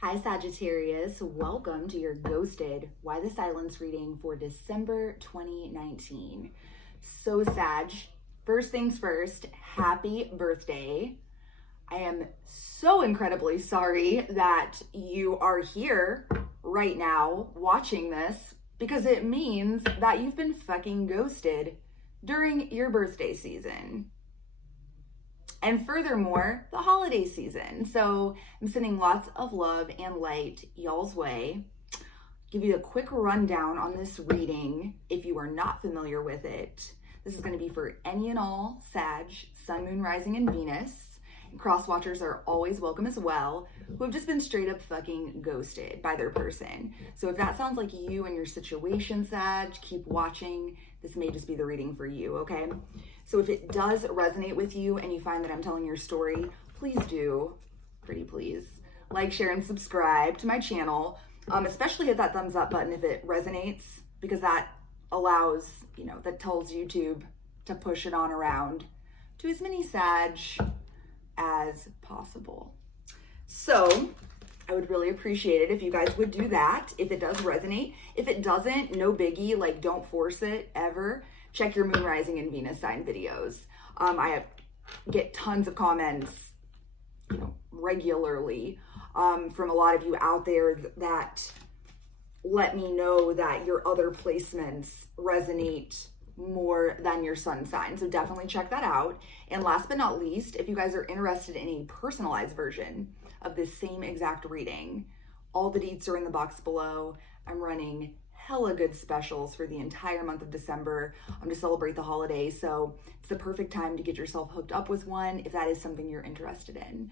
Hi Sagittarius, welcome to your Ghosted Why the Silence reading for December 2019. So Sag, first things first, happy birthday. I am so incredibly sorry that you are here right now watching this because it means that you've been fucking ghosted during your birthday season. And furthermore, the holiday season. So I'm sending lots of love and light y'all's way. Give you a quick rundown on this reading if you are not familiar with it. This is going to be for any and all Sag, Sun, Moon, Rising, and Venus. And cross-watchers are always welcome as well, who have just been straight up fucking ghosted by their person. So if that sounds like you and your situation, Sag, keep watching. This may just be the reading for you, okay? So if it does resonate with you and you find that I'm telling your story, please do, pretty please, like, share, and subscribe to my channel. Especially hit that thumbs up button if it resonates, because that allows, that tells YouTube to push it on around to as many Sag as possible. So I would really appreciate it if you guys would do that, if it does resonate. If it doesn't, no biggie, like don't force it ever. Check your Moon, Rising, and Venus sign videos. I get tons of comments, regularly from a lot of you out there that let me know that your other placements resonate more than your sun sign. So definitely check that out. And last but not least, if you guys are interested in a personalized version of this same exact reading, all the deets are in the box below. I'm running hella good specials for the entire month of December to celebrate the holiday. So it's the perfect time to get yourself hooked up with one if that is something you're interested in.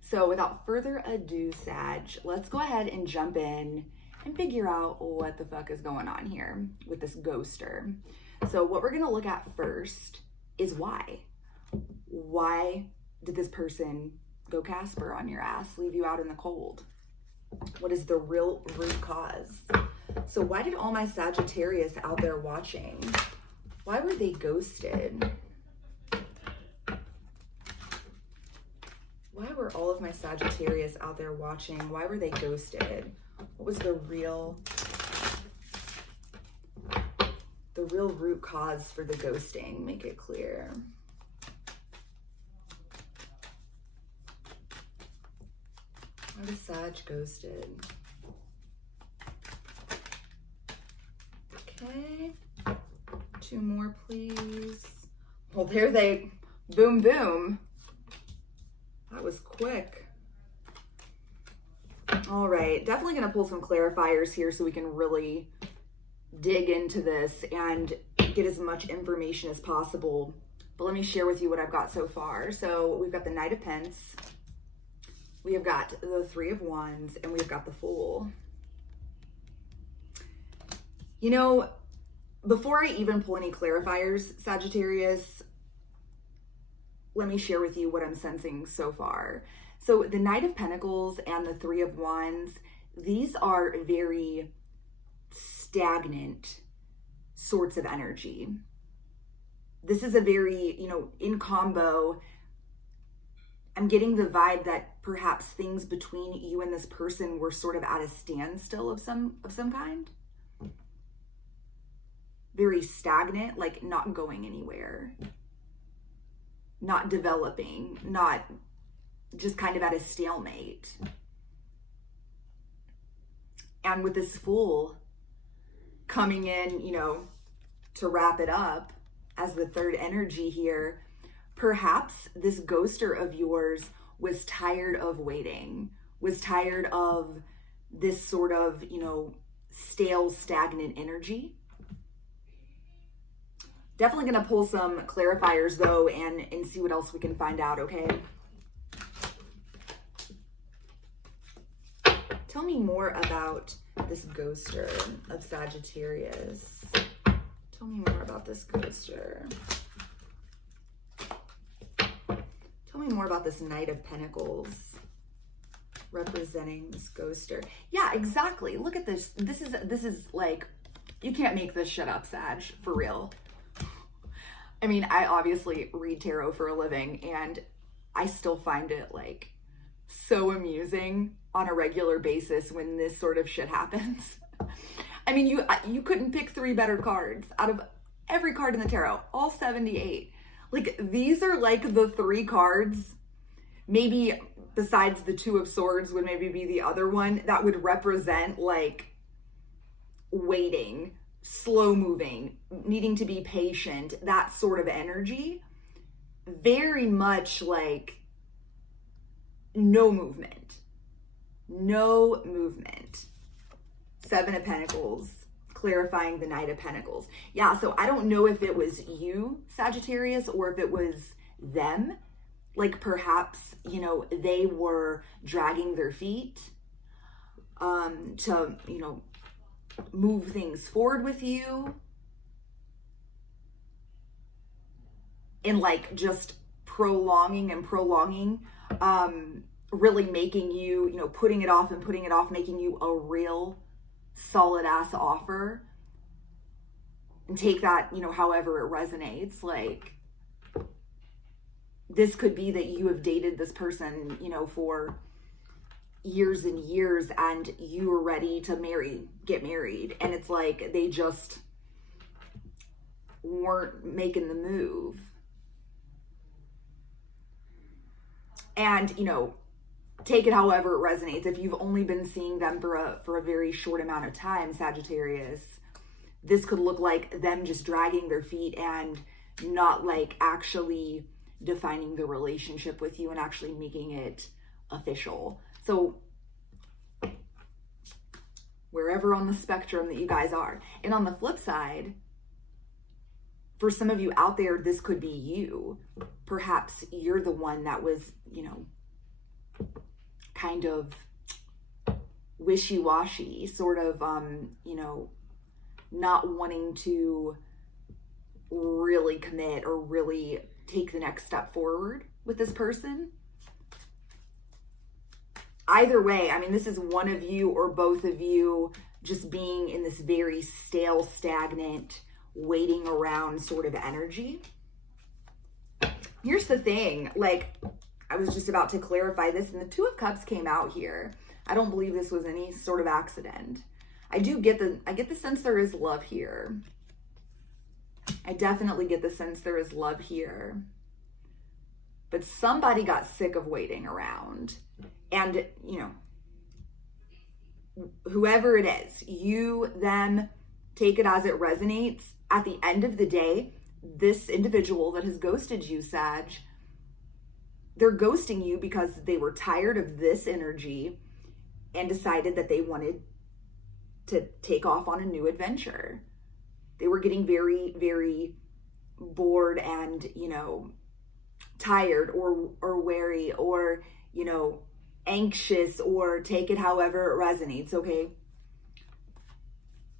So without further ado, Sag, let's go ahead and jump in and figure out what the fuck is going on here with this ghoster. So what we're gonna look at first is why. Why did this person go Casper on your ass, leave you out in the cold? What is the real root cause? So why did all my Sagittarius out there watching, why were they ghosted? Why were all of my Sagittarius out there watching? Why were they ghosted? What was the real root cause for the ghosting? Make it clear. Why was Sag ghosted? Okay, 2 more, please. Well, there they, boom, boom. That was quick. All right, definitely gonna pull some clarifiers here so we can really dig into this and get as much information as possible. But let me share with you what I've got so far. So we've got the Knight of Pence, we have got the 3 of Wands, and we've got the Fool. Before I even pull any clarifiers, Sagittarius, let me share with you what I'm sensing so far. So the Knight of Pentacles and the 3 of Wands, these are very stagnant sorts of energy. This is a very, in combo, I'm getting the vibe that perhaps things between you and this person were sort of at a standstill of some kind. Very stagnant, like not going anywhere, not developing, not just kind of at a stalemate. And with this Fool coming in, to wrap it up as the third energy here, perhaps this ghoster of yours was tired of waiting, was tired of this sort of, stale, stagnant energy. Definitely gonna pull some clarifiers though and see what else we can find out, okay? Tell me more about this ghoster of Sagittarius. Tell me more about this ghoster. Tell me more about this Knight of Pentacles representing this ghoster. Yeah, exactly. Look at this. This is like, you can't make this shit up, Sag, for real. I mean, I obviously read tarot for a living and I still find it like so amusing on a regular basis when this sort of shit happens. I mean, you couldn't pick 3 better cards out of every card in the tarot, all 78. Like, these are like the 3 cards, maybe besides the 2 of Swords would maybe be the other one, that would represent like waiting, slow moving, needing to be patient, that sort of energy. Very much like no movement. No movement. 7 of Pentacles, clarifying the Knight of Pentacles. Yeah, so I don't know if it was you, Sagittarius, or if it was them. Like perhaps, you know, they were dragging their feet to, you know, move things forward with you. And like just prolonging, really making you, you know, putting it off, making you a real solid ass offer. And take that, you know, however it resonates. Like, this could be that you have dated this person, you know, for years and years, and you were ready to get married. And it's like, they just weren't making the move. And, you know, take it however it resonates. If you've only been seeing them for a very short amount of time, Sagittarius, this could look like them just dragging their feet and not like actually defining the relationship with you and actually making it official. So wherever on the spectrum that you guys are. And on the flip side, for some of you out there, this could be you. Perhaps you're the one that was, you know, kind of wishy-washy, sort of, you know, not wanting to really commit or really take the next step forward with this person. Either way, I mean, this is one of you or both of you just being in this very stale, stagnant, waiting around sort of energy. Here's the thing, like, I was just about to clarify this, and the 2 of Cups came out here. I don't believe this was any sort of accident. I get the sense there is love here. I definitely get the sense there is love here. But somebody got sick of waiting around. And, you know, whoever it is, you, them, take it as it resonates. At the end of the day, this individual that has ghosted you, Sag, they're ghosting you because they were tired of this energy and decided that they wanted to take off on a new adventure. They were getting very, very bored and, you know, tired or wary or, you know, anxious, or take it however it resonates, okay?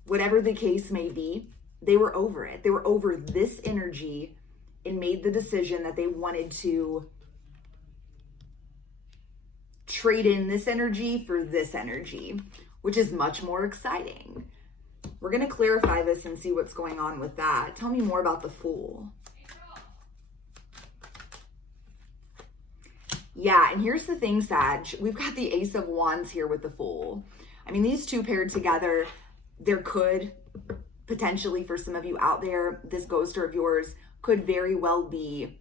Whatever the case may be, they were over it. They were over this energy and made the decision that they wanted to trade in this energy for this energy, which is much more exciting. We're going to clarify this and see what's going on with that. Tell me more about the Fool. Yeah, and here's the thing, Sag. We've got the Ace of Wands here with the Fool. I mean, these two paired together, there could potentially, for some of you out there, this ghoster of yours could very well be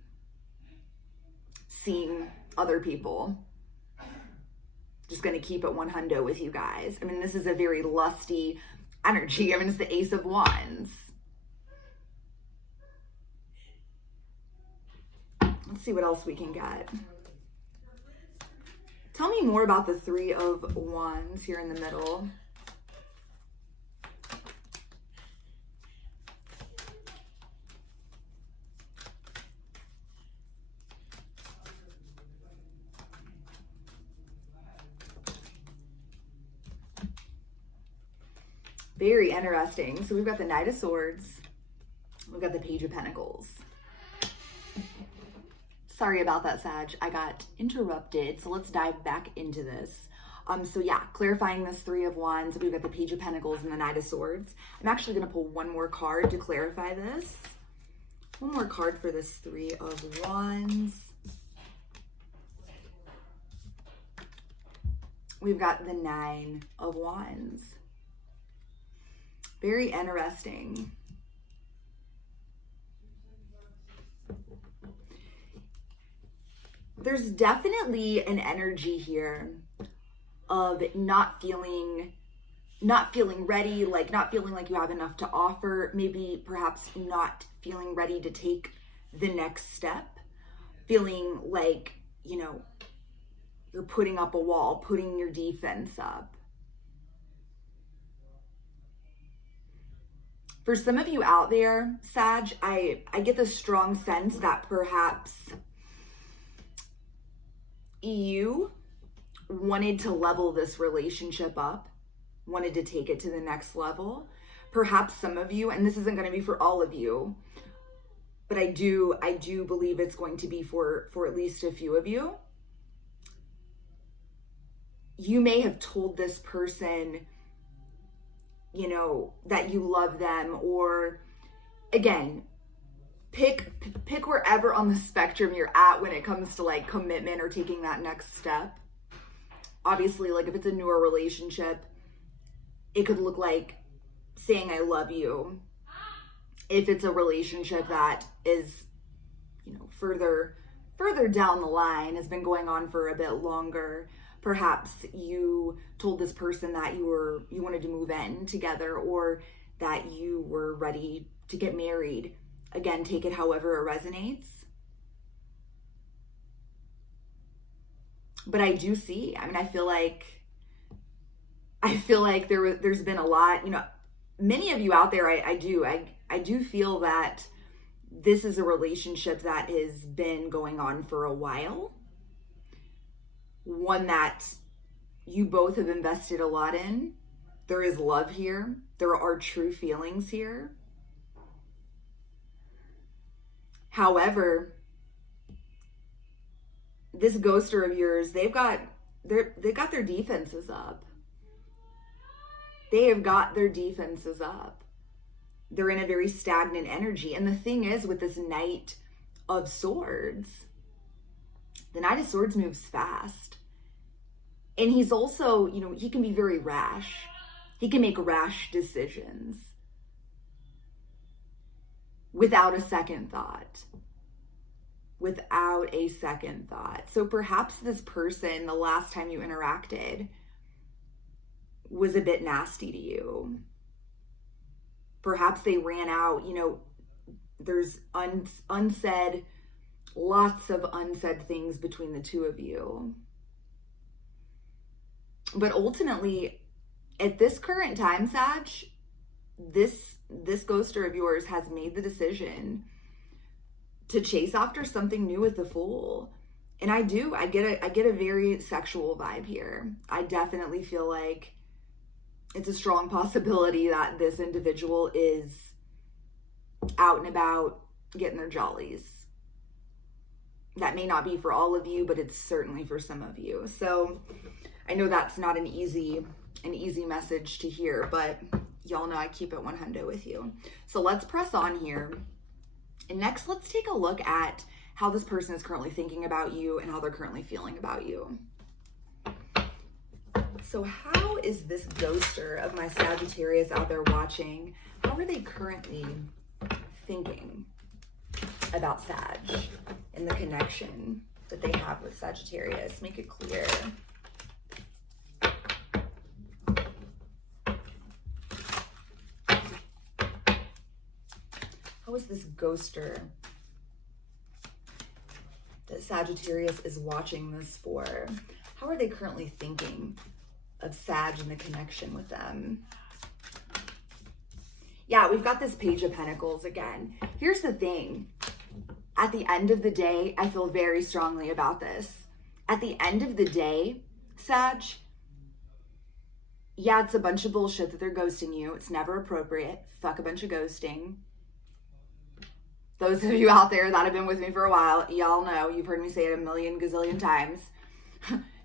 seeing other people. Just going to keep it 100 with you guys. I mean, this is a very lusty energy. I mean, it's the Ace of Wands. Let's see what else we can get. Tell me more about the Three of Wands here in the middle. Very interesting. So we've got the Knight of Swords. We've got the Page of Pentacles. Sorry about that, Sag. I got interrupted. So let's dive back into this. So yeah, clarifying this Three of Wands. We've got the Page of Pentacles and the Knight of Swords. I'm actually going to pull one more card to clarify this. One more card for this Three of Wands. we've got the Nine of Wands. Very interesting. There's definitely an energy here of not feeling ready, like not feeling like you have enough to offer, maybe perhaps not feeling ready to take the next step, feeling like, you know, you're putting up a wall, putting your defense up. For some of you out there, Sag, I get the strong sense that perhaps you wanted to level this relationship up, wanted to take it to the next level. Perhaps some of you, and this isn't going to be for all of you, but I do believe it's going to be for at least a few of you. You may have told this person, you know, that you love them, or again, pick wherever on the spectrum you're at when it comes to like commitment or taking that next step. Obviously, like if it's a newer relationship, it could look like saying I love you. If it's a relationship that is, you know, further down the line, has been going on for a bit longer, perhaps you told this person that you wanted to move in together, or that you were ready to get married. Again, take it however it resonates. But I do see, I mean, I feel like there's been a lot, you know, many of you out there, I do feel that this is a relationship that has been going on for a while. One that you both have invested a lot in. There is love here. There are true feelings here. However, this ghoster of yours, they've got their defenses up. They have got their defenses up. They're in a very stagnant energy. And the thing is, with this Knight of Swords, the Knight of Swords moves fast. And he's also, you know, he can be very rash. He can make rash decisions without a second thought. Without a second thought. So perhaps this person, the last time you interacted, was a bit nasty to you. Perhaps they ran out, you know, there's lots of unsaid things between the two of you. But ultimately, at this current time, Sag, this ghoster of yours has made the decision to chase after something new with the Fool. And I get a very sexual vibe here. I definitely feel like it's a strong possibility that this individual is out and about getting their jollies. That may not be for all of you, but it's certainly for some of you. So I know that's not an easy message to hear, but y'all know I keep it 100 with you. So let's press on here. And next, let's take a look at how this person is currently thinking about you and how they're currently feeling about you. So how is this ghoster of my Sagittarius out there watching? How are they currently thinking about Sag and the connection that they have with Sagittarius? Make it clear. How is this ghoster that Sagittarius is watching this for? How are they currently thinking of Sag and the connection with them? Yeah, we've got this Page of Pentacles again. Here's the thing. At the end of the day, I feel very strongly about this. At the end of the day, Sag, yeah, it's a bunch of bullshit that they're ghosting you. It's never appropriate. Fuck a bunch of ghosting. Those of you out there that have been with me for a while, y'all know, you've heard me say it a million gazillion times.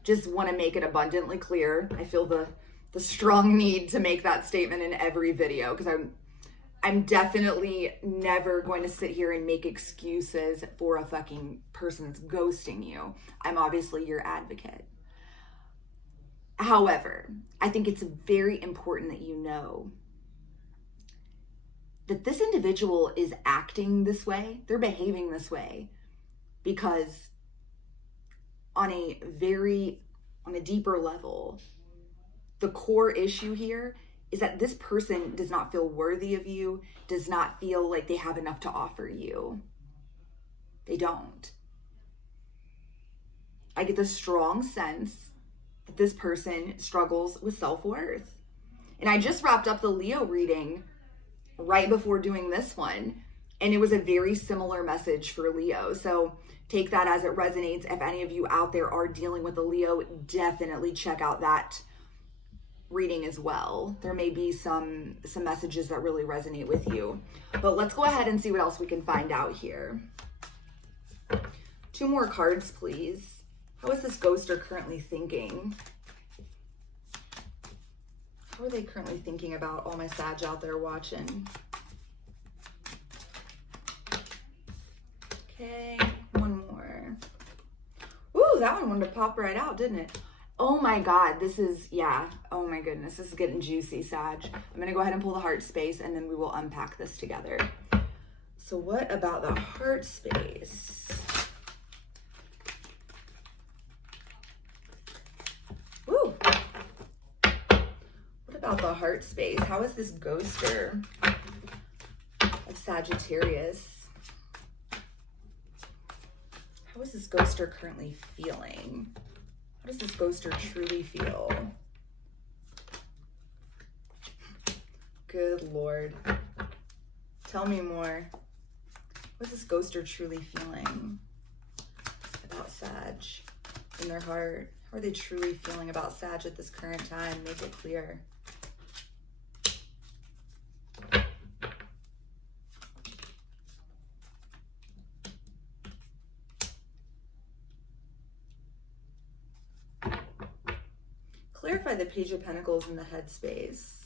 Just want to make it abundantly clear. I feel the strong need to make that statement in every video, because I'm definitely never going to sit here and make excuses for a fucking person that's ghosting you. I'm obviously your advocate. However, I think it's very important that you know that this individual is acting this way, they're behaving this way because on a deeper level, the core issue here is that this person does not feel worthy of you, does not feel like they have enough to offer you. They don't. I get the strong sense that this person struggles with self-worth. And I just wrapped up the Leo reading right before doing this one, and it was a very similar message for Leo. So take that as it resonates. If any of you out there are dealing with a Leo, definitely check out that reading as well. There may be some messages that really resonate with you. But let's go ahead and see what else we can find out here. 2 more cards, please. How is this ghoster currently thinking? How are they currently thinking about all my Sag out there watching? Okay, 1 more. Ooh, that one wanted to pop right out, didn't it? Oh my God, this is, yeah. Oh my goodness, this is getting juicy, Sag. I'm gonna go ahead and pull the heart space and then we will unpack this together. So what about the heart space? Woo! What about the heart space? How is this ghoster of Sagittarius? How is this ghoster currently feeling? How does this ghoster truly feel? Good Lord. Tell me more. What's this ghoster truly feeling about Sag in their heart? How are they truly feeling about Sag at this current time? Make it clear. Clarify the Page of Pentacles in the headspace.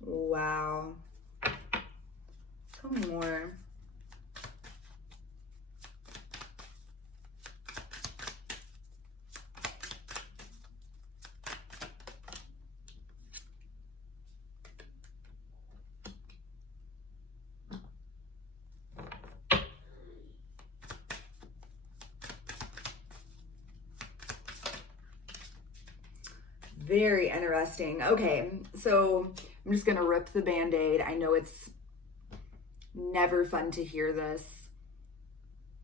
Wow. Tell me more. Very interesting. Okay, so I'm just gonna rip the Band-Aid. I know it's never fun to hear this,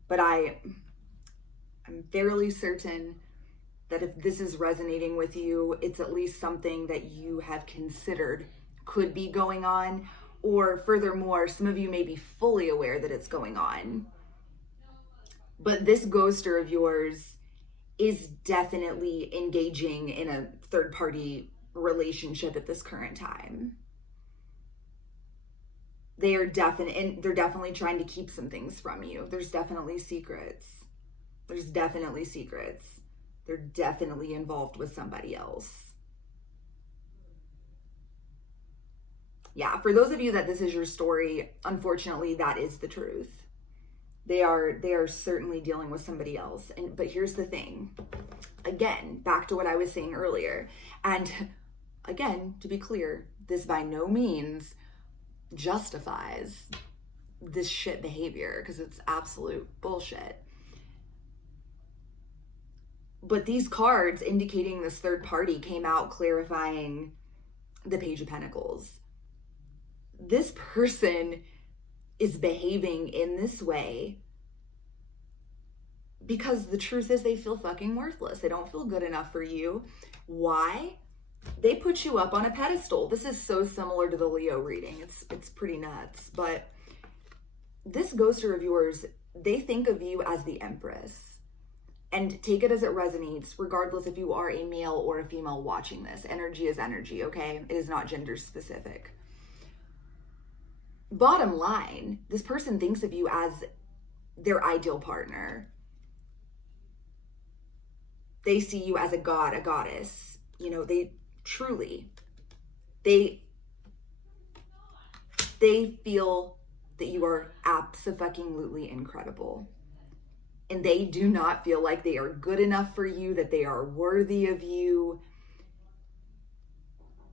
but I'm fairly certain that if this is resonating with you, it's at least something that you have considered could be going on, or furthermore, some of you may be fully aware that it's going on. But this ghoster of yours is definitely engaging in a third-party relationship at this current time. They're definitely trying to keep some things from you. There's definitely secrets. They're definitely involved with somebody else. Yeah, for those of you that this is your story, unfortunately, that is the truth. They are certainly dealing with somebody else. But here's the thing. Again, back to what I was saying earlier. And again, to be clear, this by no means justifies this shit behavior, because it's absolute bullshit. But these cards indicating this third party came out clarifying the Page of Pentacles. This person is behaving in this way because the truth is they feel fucking worthless. They don't feel good enough for you. Why? They put you up on a pedestal. This is so similar to the Leo reading. It's pretty nuts. But this ghoster of yours, they think of you as the Empress. And take it as it resonates, regardless if you are a male or a female watching this. Energy is energy, okay? It is not gender specific. Bottom line, this person thinks of you as their ideal partner. They see you as a god, a goddess. You know, they feel that you are abso-fucking-lutely incredible. and they do not feel like they are good enough for you, that they are worthy of you.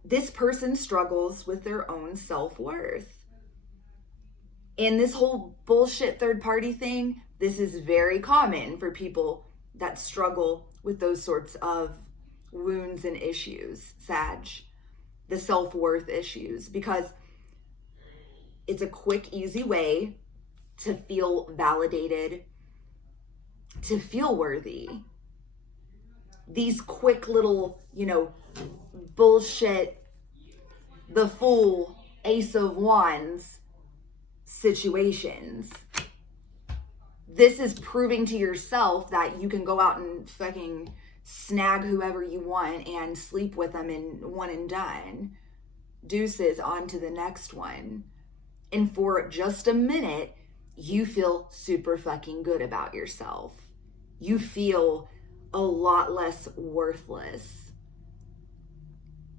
This person struggles with their own self-worth. And this whole bullshit third party thing, this is very common for people that struggle with those sorts of wounds and issues, Sag, the self-worth issues, because it's a quick, easy way to feel validated, to feel worthy. These quick little, bullshit, the Fool, Ace of Wands situations. This is proving to yourself that you can go out and fucking snag whoever you want and sleep with them in one and done. Deuces, on to the next one. And for just a minute, you feel super fucking good about yourself. You feel a lot less worthless.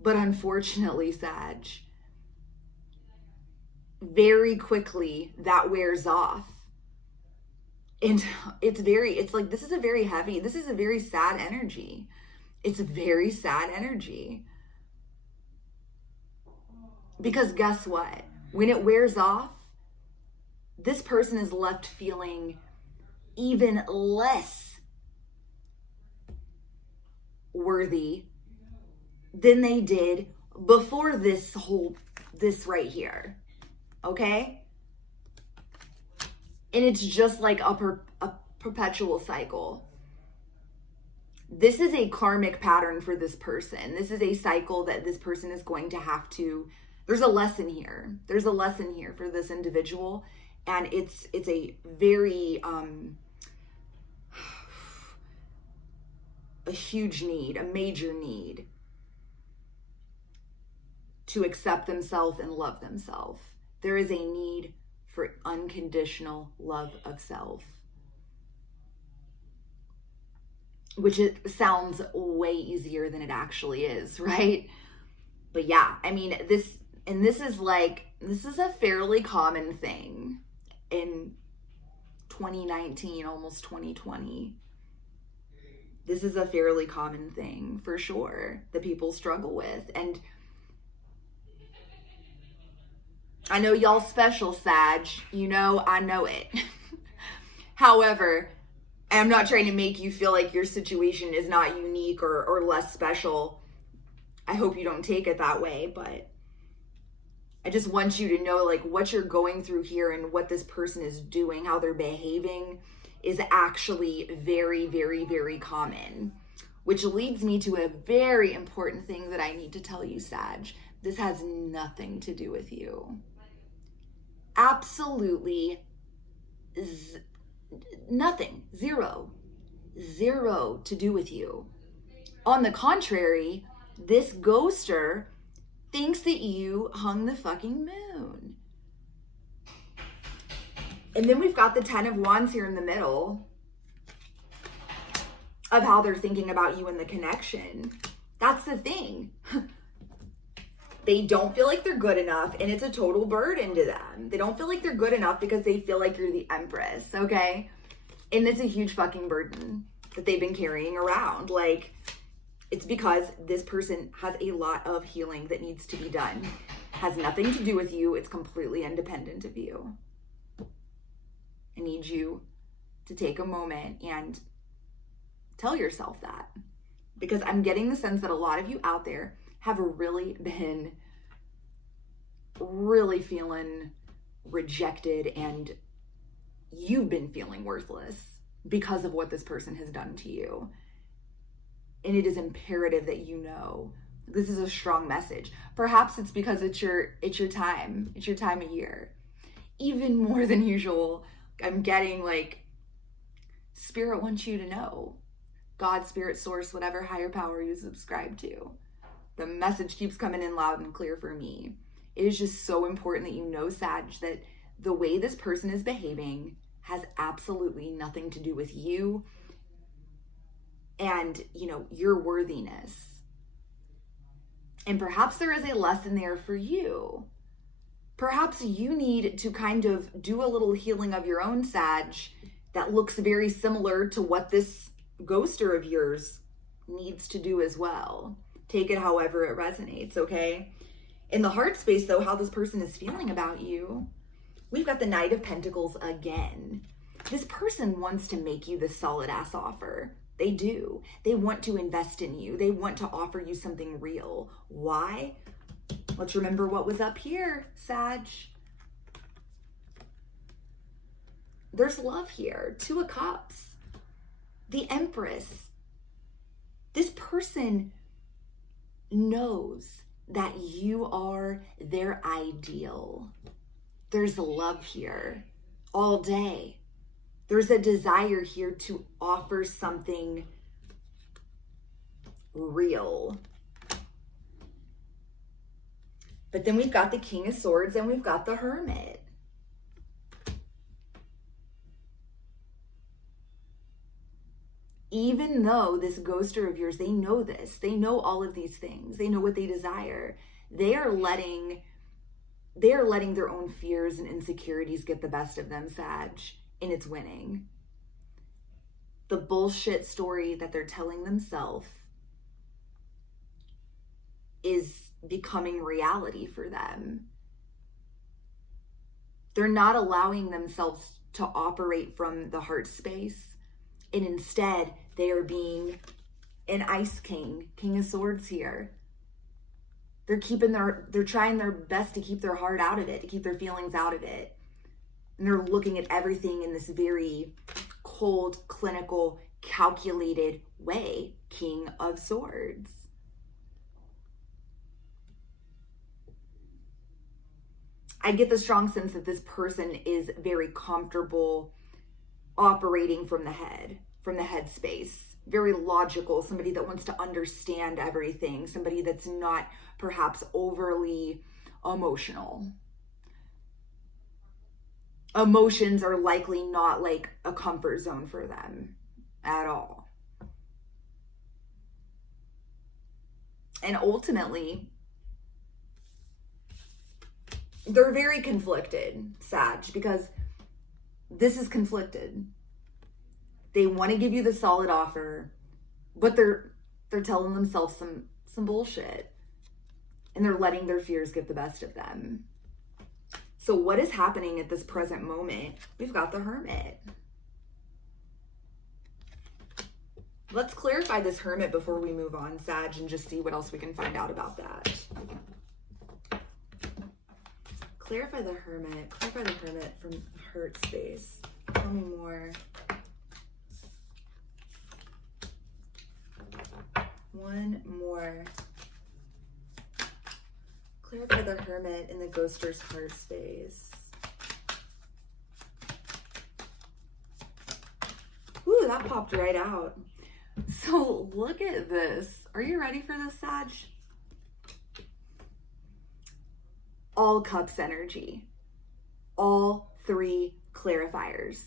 But unfortunately, Sag, very quickly that wears off. And this is a very sad energy. It's a very sad energy. Because guess what? When it wears off, this person is left feeling even less worthy than they did before this right here. Okay? And it's just like a perpetual cycle. This is a karmic pattern for this person. This is a cycle that this person is going to have to, there's a lesson here. There's a lesson here for this individual. And it's a very, a huge need, a major need to accept themselves and love themselves. There is a need for unconditional love of self, which it sounds way easier than it actually is, right? But yeah, I mean, this is a fairly common thing in 2019, almost 2020. This is a fairly common thing for sure that people struggle with. And I know y'all special, Sag. I know it. However, I'm not trying to make you feel like your situation is not unique or less special. I hope you don't take it that way, but I just want you to know like what you're going through here and what this person is doing, how they're behaving is actually very, very, very common. Which leads me to a very important thing that I need to tell you, Sag. This has nothing to do with you. Absolutely nothing. Zero to do with you. On the contrary, this ghoster thinks that you hung the fucking moon. And then we've got the 10 of Wands here in the middle of how they're thinking about you and the connection. That's the thing. They don't feel like they're good enough, and it's a total burden to them. They don't feel like they're good enough because they feel like you're the Empress, okay? And it's a huge fucking burden that they've been carrying around. Like, it's because this person has a lot of healing that needs to be done. Has nothing to do with you. It's completely independent of you. I need you to take a moment and tell yourself that. Because I'm getting the sense that a lot of you out there have really been feeling rejected, and you've been feeling worthless because of what this person has done to you. And it is imperative that you know this is a strong message. Perhaps it's because it's your time. It's your time of year. Even more than usual, I'm getting like Spirit wants you to know. God, Spirit, Source, whatever higher power you subscribe to. The message keeps coming in loud and clear for me. It is just so important that you know, Sag, that the way this person is behaving has absolutely nothing to do with you and, your worthiness. And perhaps there is a lesson there for you. Perhaps you need to kind of do a little healing of your own, Sag, that looks very similar to what this ghoster of yours needs to do as well. Take it however it resonates, okay? In the heart space, though, how this person is feeling about you, we've got the Knight of Pentacles again. This person wants to make you this solid ass offer. They do. They want to invest in you. They want to offer you something real. Why? Let's remember what was up here, Sag. There's love here. Two of Cups. The Empress. This person knows that you are their ideal. There's love here all day. There's a desire here to offer something real. But then we've got the King of Swords and we've got the Hermit. Even though this ghoster of yours, they know this, they know all of these things, they know what they desire, they are letting their own fears and insecurities get the best of them, Sag, and it's winning. The bullshit story that they're telling themselves is becoming reality for them. They're not allowing themselves to operate from the heart space. And instead, they are being an Ice King, King of Swords here. They're trying their best to keep their heart out of it, to keep their feelings out of it. And they're looking at everything in this very cold, clinical, calculated way. King of Swords. I get the strong sense that this person is very comfortable operating from the head space, very logical, somebody that wants to understand everything, somebody that's not perhaps overly emotional. Emotions are likely not like a comfort zone for them at all. And ultimately, they're very conflicted, Sag, because this is conflicted. They want to give you the solid offer, but they're telling themselves some bullshit. And they're letting their fears get the best of them. So what is happening at this present moment? We've got the Hermit. Let's clarify this Hermit before we move on, Sag, and just see what else we can find out about that. Clarify the Hermit. Clarify the Hermit from heart space. Tell me more. One more. Clarify the Hermit in the ghoster's heart space. Ooh, that popped right out. So look at this. Are you ready for this, Sag? All Cups energy. All three clarifiers.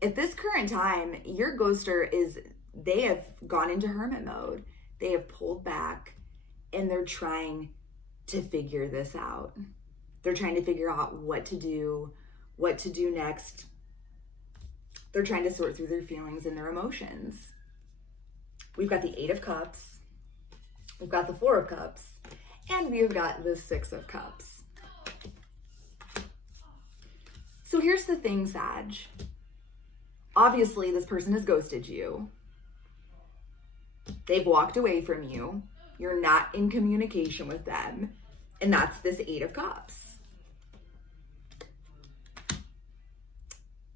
At this current time, your ghoster they have gone into hermit mode. They have pulled back and they're trying to figure this out. They're trying to figure out what to do next. They're trying to sort through their feelings and their emotions. We've got the 8 of Cups. We've got the 4 of Cups. And we've got the 6 of Cups. So here's the thing, Sag. Obviously, this person has ghosted you. They've walked away from you. You're not in communication with them. And that's this 8 of Cups.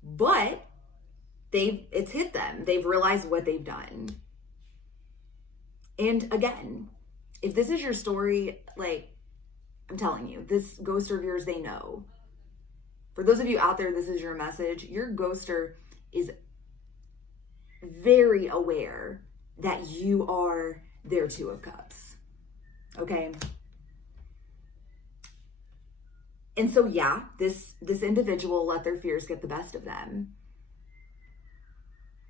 But it's hit them. They've realized what they've done. And again, if this is your story, like, I'm telling you, this ghoster of yours, they know. For those of you out there, this is your message. Your ghoster is very aware that you are their 2 of Cups. Okay? And so, yeah, this individual let their fears get the best of them.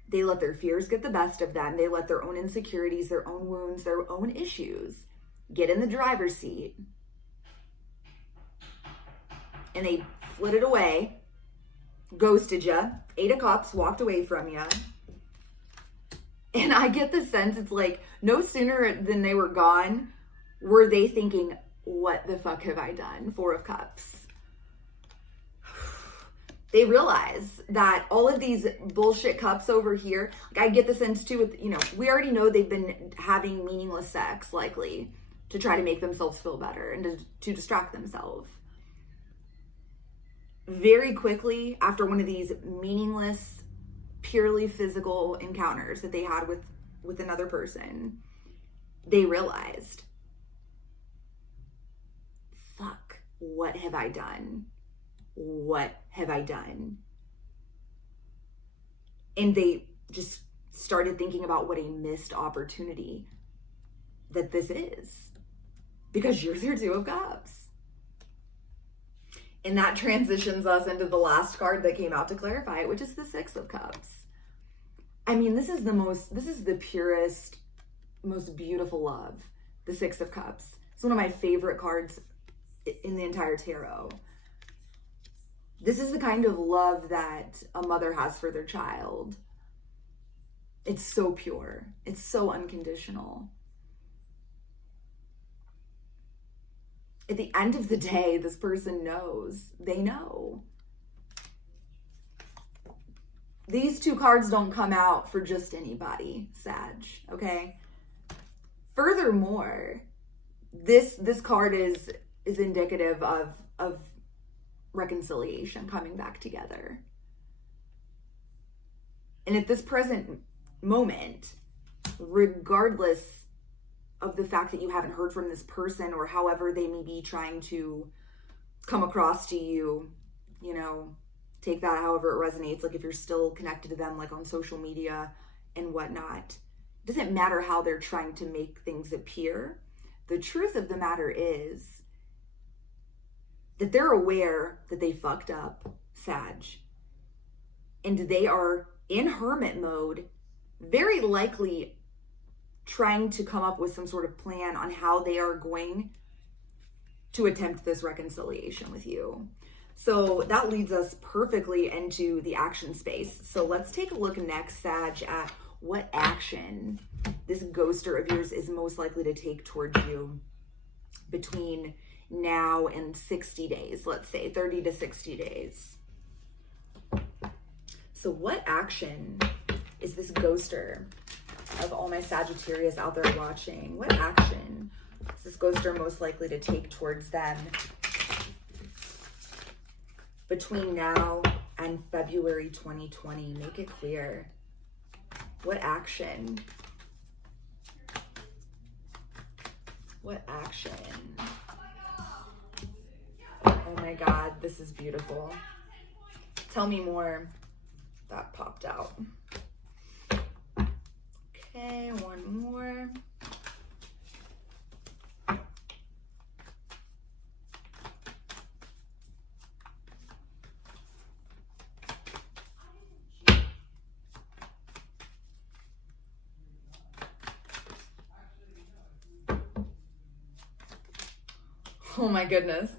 They let their fears get the best of them. They let their own insecurities, their own wounds, their own issues get in the driver's seat. And they flitted away, ghosted you, 8 of Cups, walked away from you. And I get the sense it's like no sooner than they were gone were they thinking, what the fuck have I done? 4 of Cups. They realize that all of these bullshit cups over here, like I get the sense too with, we already know they've been having meaningless sex, likely, to try to make themselves feel better and to distract themselves. Very quickly, after one of these meaningless, purely physical encounters that they had with another person, they realized, fuck, what have I done? What have I done? And they just started thinking about what a missed opportunity that this is, because you're their 2 of Cups. And that transitions us into the last card that came out to clarify it, which is the 6 of Cups. I mean, this is the purest, most beautiful love, the 6 of Cups. It's one of my favorite cards in the entire tarot. This is the kind of love that a mother has for their child. It's so pure. It's so unconditional. At the end of the day, this person knows. They know. These 2 cards don't come out for just anybody, Sag, okay? Furthermore, this card is indicative of reconciliation, coming back together. And at this present moment, regardless of the fact that you haven't heard from this person or however they may be trying to come across to you, take that however it resonates. Like if you're still connected to them, like on social media and whatnot, it doesn't matter how they're trying to make things appear. The truth of the matter is that they're aware that they fucked up, Sag, and they are in hermit mode, very likely trying to come up with some sort of plan on how they are going to attempt this reconciliation with you. So that leads us perfectly into the action space. So let's take a look next, Sag, at what action this ghoster of yours is most likely to take towards you between now and 60 days, let's say 30 to 60 days. So what action is this ghoster of all my Sagittarius out there watching? What action is this ghoster most likely to take towards them between now and February 2020? Make it clear. What action? What action? Oh my God, this is beautiful. Tell me more. That popped out. Okay, one more. Oh my goodness.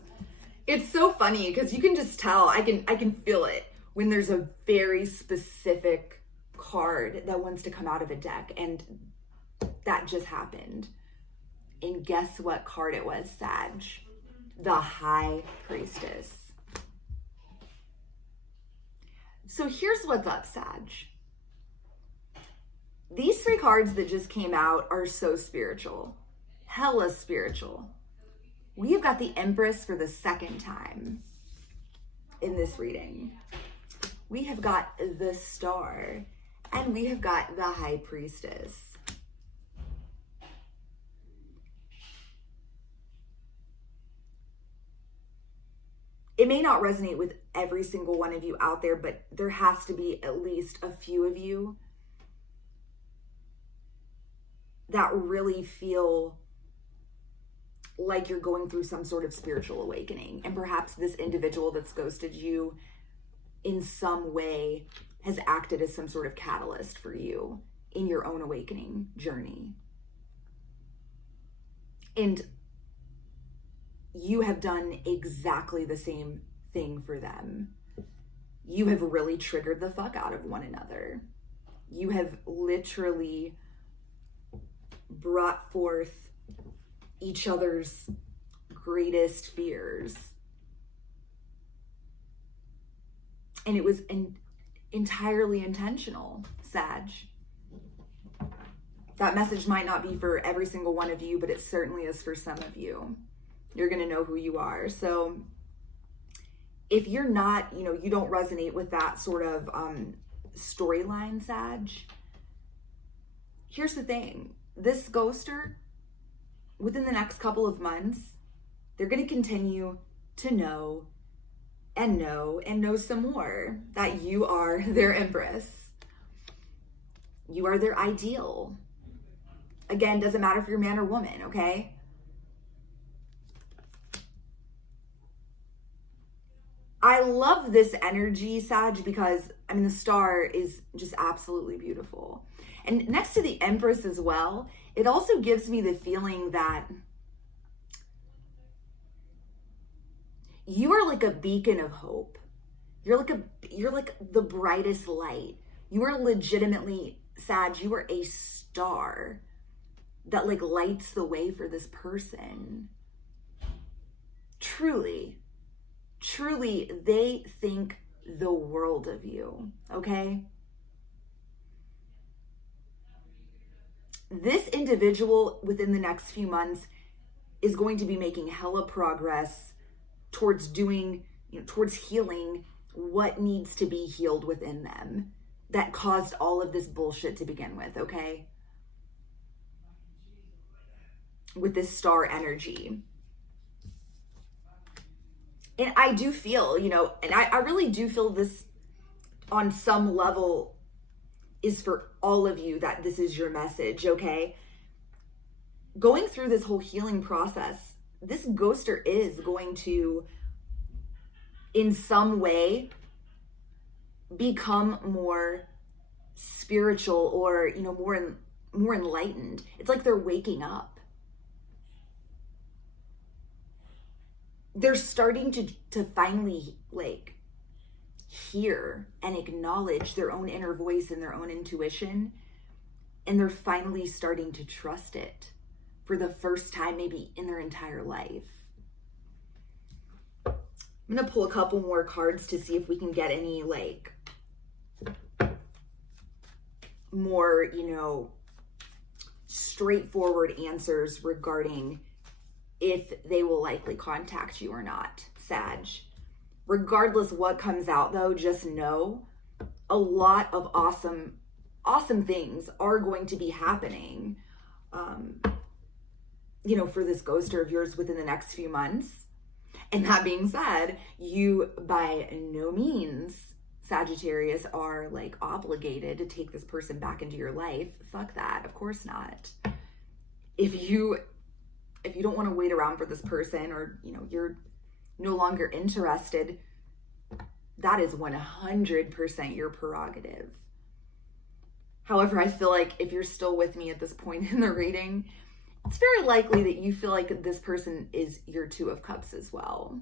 It's so funny because you can just tell, I can feel it when there's a very specific card that wants to come out of a deck, and that just happened. And guess what card it was, Sag? The High Priestess. So here's what's up, Sag. These 3 cards that just came out are so spiritual. Hella spiritual. We have got the Empress for the second time in this reading. We have got the Star, and we have got the High Priestess. It may not resonate with every single one of you out there, but there has to be at least a few of you that really feel like you're going through some sort of spiritual awakening. And perhaps this individual that's ghosted you in some way has acted as some sort of catalyst for you in your own awakening journey. And you have done exactly the same thing for them. you have really triggered the fuck out of one another. You have literally brought forth each other's greatest fears. And it was entirely intentional, Sag. That message might not be for every single one of you, but it certainly is for some of you. You're going to know who you are. So if you're not, you don't resonate with that sort of storyline, Sag, here's the thing. This ghoster, within the next couple of months, they're going to continue to know and know some more that you are their empress. You are their ideal. Again, doesn't matter if you're man or woman, okay? I love this energy, Sag, because, the star is just absolutely beautiful. And next to the Empress as well, it also gives me the feeling that you are like a beacon of hope. You're like the brightest light. You are legitimately, Sag, you are a star that like lights the way for this person. Truly, they think the world of you, okay? This individual within the next few months is going to be making hella progress towards towards healing what needs to be healed within them that caused all of this bullshit to begin with, okay? With this star energy. And I do feel, and I really do feel this on some level is for all of you, that this is your message, okay? Going through this whole healing process, this ghoster is going to, in some way, become more spiritual or, more enlightened. It's like they're waking up. They're starting to finally hear and acknowledge their own inner voice and their own intuition. And they're finally starting to trust it for the first time, maybe in their entire life. I'm going to pull a couple more cards to see if we can get any more, straightforward answers regarding if they will likely contact you or not, Sag. Regardless what comes out though, just know a lot of awesome things are going to be happening, for this ghoster of yours within the next few months. And that being said, you by no means, Sagittarius, are obligated to take this person back into your life. Fuck that. Of course not. If you don't want to wait around for this person, or you're no longer interested, that is 100% your prerogative. However, I feel like if you're still with me at this point in the reading, it's very likely that you feel like this person is your Two of Cups as well.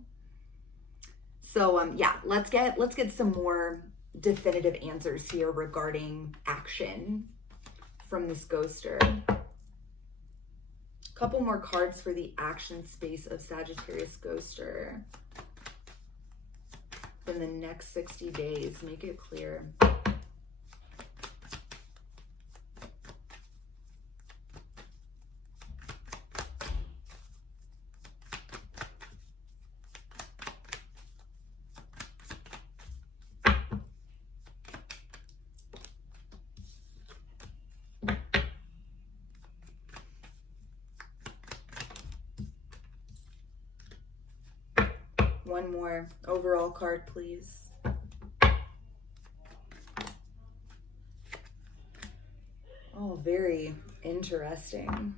So let's get some more definitive answers here regarding action from this ghoster. Couple more cards for the action space of Sagittarius ghoster in the next 60 days. Make it clear. One more overall card, please. Oh, very interesting.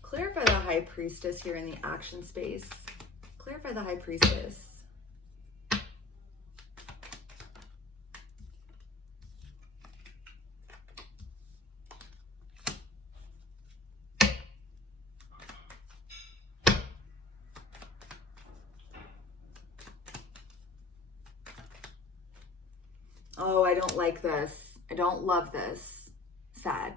Clarify the High Priestess here in the action space. Clarify the High Priestess. Oh, I don't like this. I don't love this, Sag.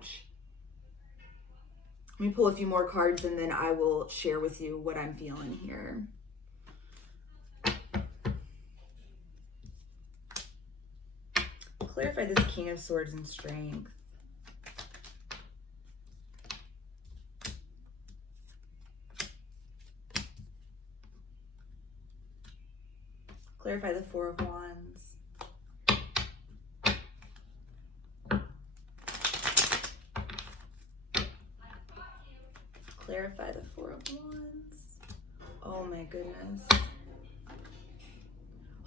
Let me pull a few more cards and then I will share with you what I'm feeling here. Clarify this King of Swords and Strength. Clarify the Four of Wands. Clarify the Four of Wands. Oh my goodness.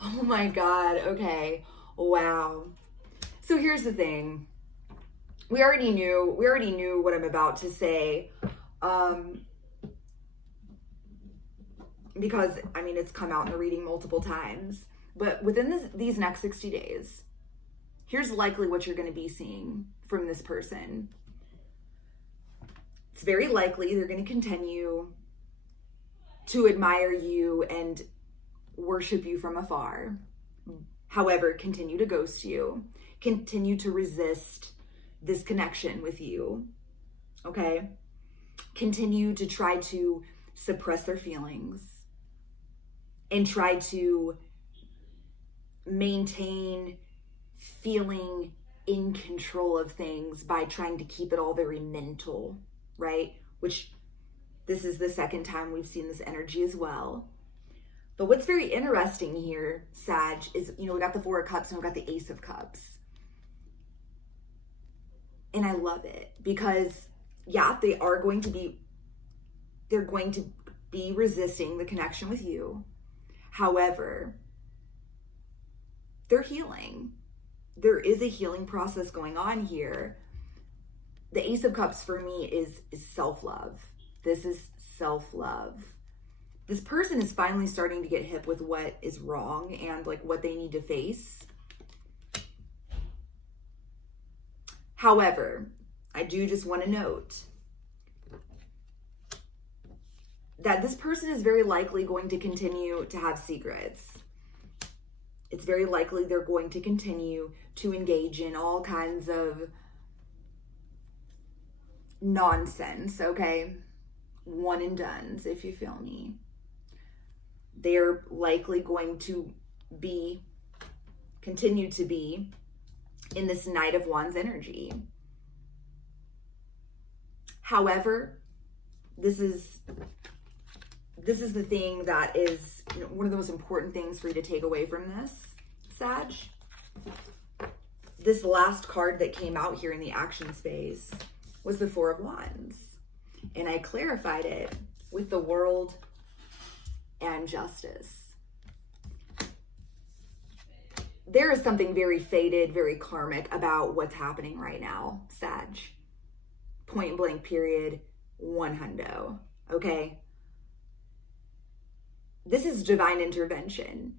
Oh my God. Okay. Wow. So here's the thing. We already knew what I'm about to say. Because, I mean, it's come out in the reading multiple times. But within these next 60 days, here's likely what you're going to be seeing from this person. It's very likely they're going to continue to admire you and worship you from afar. However, continue to ghost you. Continue to resist this connection with you. Okay? Continue to try to suppress their feelings and try to maintain feeling in control of things by trying to keep it all very mental, right? Which this is the second time we've seen this energy as well. But what's very interesting here, Sag, is, we got the Four of Cups and we got the Ace of Cups. And I love it because, yeah, they're going to be resisting the connection with you. However, they're healing. There is a healing process going on here. The Ace of Cups for me is self-love. This is self-love. This person is finally starting to get hip with what is wrong and like what they need to face. However, I do just want to note that this person is very likely going to continue to have secrets. It's very likely they're going to continue to engage in all kinds of nonsense, okay? One and dones, if you feel me. They're likely going to continue to be in this Knight of Wands energy. However, this is the thing that is one of the most important things for you to take away from this, Sag. This last card that came out here in the action space was the Four of Wands. And I clarified it with the World and Justice. There is something very fated, very karmic about what's happening right now, Sag. Point blank period, 100, okay? This is divine intervention.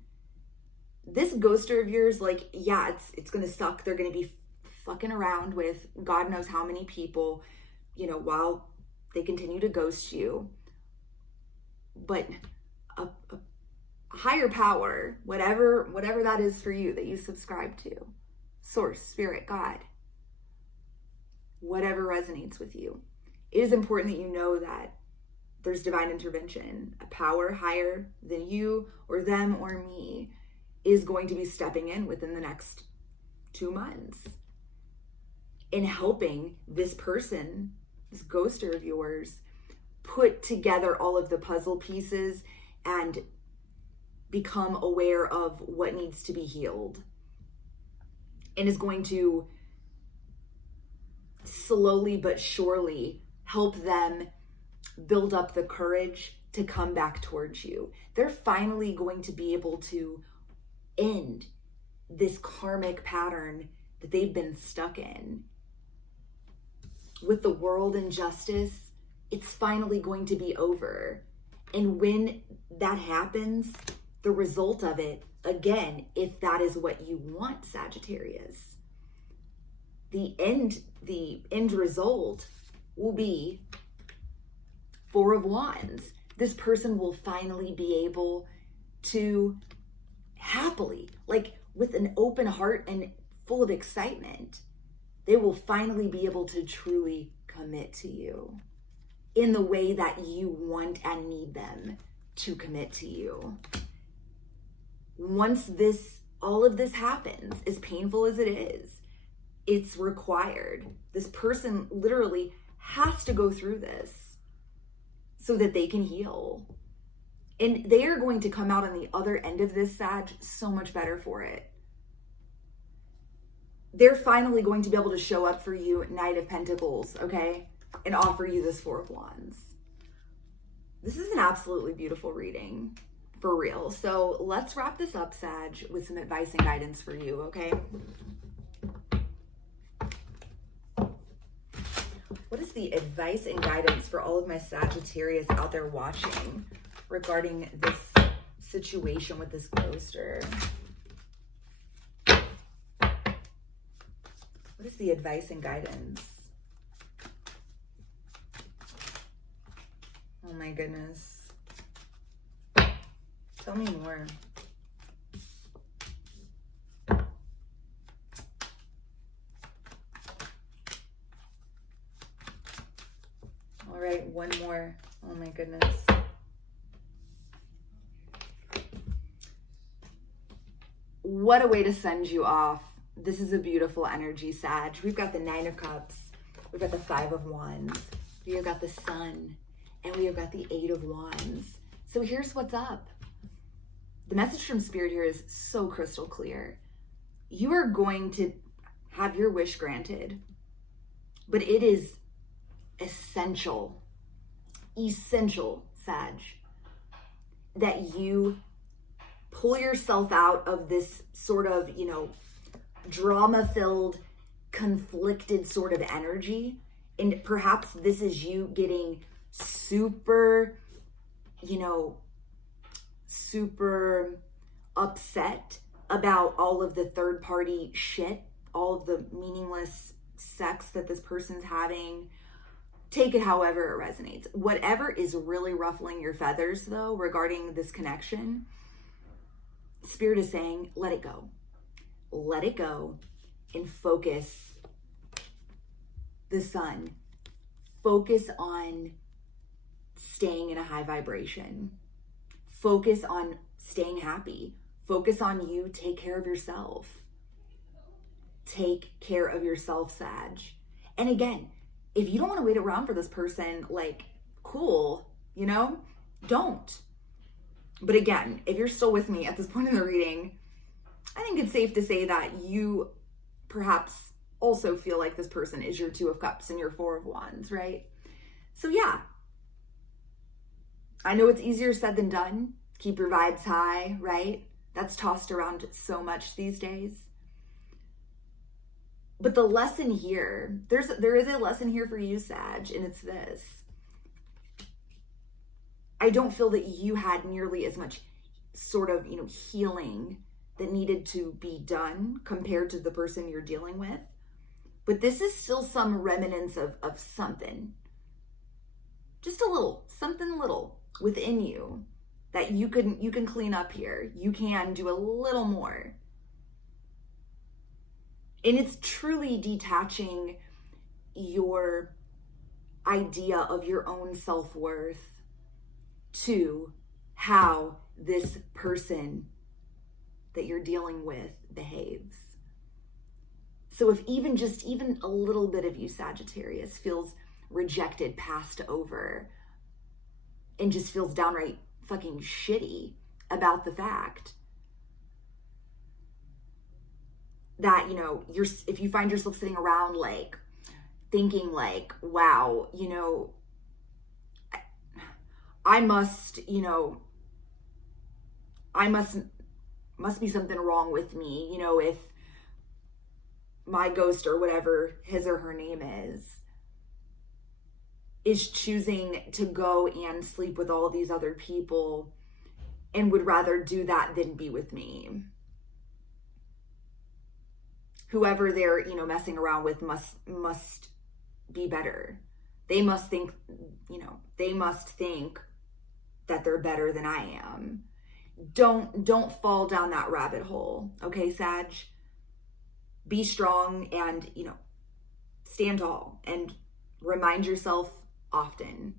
This ghoster of yours, like, yeah, it's going to suck. They're going to be fucking around with God knows how many people, while they continue to ghost you. But a higher power, whatever that is for you that you subscribe to, source, spirit, God, whatever resonates with you, it is important that you know that there's divine intervention. A power higher than you or them or me is going to be stepping in within the next 2 months in helping this person, this ghoster of yours, put together all of the puzzle pieces and become aware of what needs to be healed, and is going to slowly but surely help them build up the courage to come back towards you. They're finally going to be able to end this karmic pattern that they've been stuck in. With the World and Justice, it's finally going to be over. And when that happens, the result of it, again, if that is what you want, Sagittarius, the end result will be Four of Wands. This person will finally be able to happily, like with an open heart and full of excitement. They will finally be able to truly commit to you in the way that you want and need them to commit to you. Once all of this happens, as painful as it is, it's required. This person literally has to go through this so that they can heal. And they are going to come out on the other end of this, Sag, so much better for it. They're finally going to be able to show up for you, Knight of Pentacles, okay? And offer you this Four of Wands. This is an absolutely beautiful reading, for real. So let's wrap this up, Sag, with some advice and guidance for you, okay? What is the advice and guidance for all of my Sagittarius out there watching regarding this situation with this ghoster? What is the advice and guidance? Oh my goodness. Tell me more. All right, one more. Oh my goodness. What a way to send you off. This is a beautiful energy, Sag. We've got the Nine of Cups. We've got the Five of Wands. We have got the Sun. And we have got the Eight of Wands. So here's what's up. The message from Spirit here is so crystal clear. You are going to have your wish granted. But it is essential, Sag, that you pull yourself out of this sort of, drama-filled, conflicted sort of energy. And perhaps this is you getting super upset about all of the third-party shit, all of the meaningless sex that this person's having. Take it however it resonates. Whatever is really ruffling your feathers, though, regarding this connection, Spirit is saying, let it go. Let it go and focus the Sun. Focus on staying in a high vibration. Focus on staying happy. Focus on you. Take care of yourself. Take care of yourself, Sag. And again, if you don't want to wait around for this person, cool, don't. But again, if you're still with me at this point in the reading, I think it's safe to say that you perhaps also feel like this person is your Two of Cups and your Four of Wands, right? So yeah, I know it's easier said than done. Keep your vibes high, right? That's tossed around so much these days. But the lesson here, there is a lesson here for you, Sag, and it's this. I don't feel that you had nearly as much sort of, healing that needed to be done compared to the person you're dealing with. But this is still some remnants of something. Just a little, something little within you that you can clean up here. You can do a little more. And it's truly detaching your idea of your own self-worth to how this person that you're dealing with behaves. So if even a little bit of you, Sagittarius, feels rejected, passed over, and just feels downright fucking shitty about the fact that, if you find yourself sitting around thinking wow, I must be something wrong with me, if my ghost or whatever his or her name is choosing to go and sleep with all these other people and would rather do that than be with me. Whoever they're, messing around with must be better. They must think that they're better than I am. Don't fall down that rabbit hole, okay, Sag? be strong and, stand tall, and remind yourself often,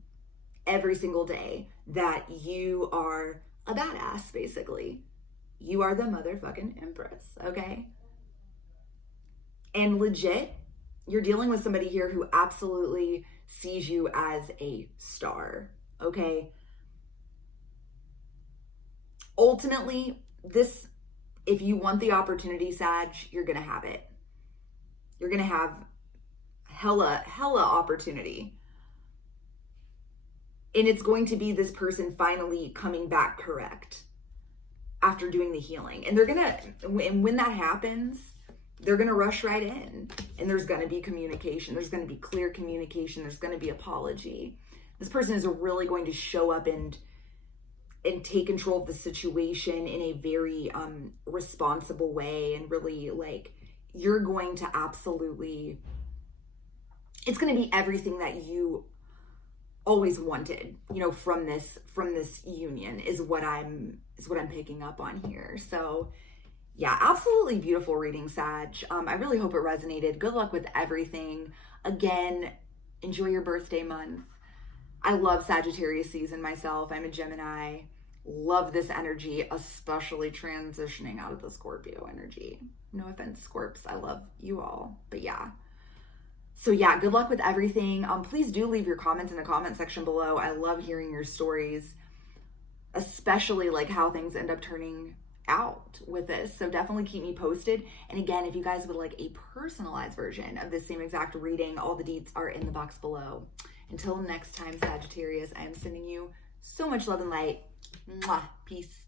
every single day, that you are a badass, basically. You are the motherfucking empress, okay? And legit, you're dealing with somebody here who absolutely sees you as a star, okay? Ultimately, if you want the opportunity, Sag, you're gonna have it. You're gonna have hella opportunity. And it's going to be this person finally coming back correct after doing the healing. And when that happens, they're gonna rush right in, and there's gonna be communication. There's gonna be clear communication. There's gonna be apology. This person is really going to show up and take control of the situation in a very responsible way, and really, like, you're going to absolutely, it's going to be everything that you always wanted, from this union, is what I'm picking up on here. So yeah, absolutely beautiful reading, Sag. I really hope it resonated. Good luck with everything. Again, enjoy your birthday month. I love Sagittarius season myself. I'm a Gemini. Love this energy, especially transitioning out of the Scorpio energy. No offense, Scorps. I love you all. But yeah. So yeah, good luck with everything. Please do leave your comments in the comment section below. I love hearing your stories, especially like how things end up turning out with this. So definitely keep me posted. And again, if you guys would like a personalized version of this same exact reading, all the deets are in the box below. Until next time, Sagittarius, I am sending you so much love and light. Mwah. Peace.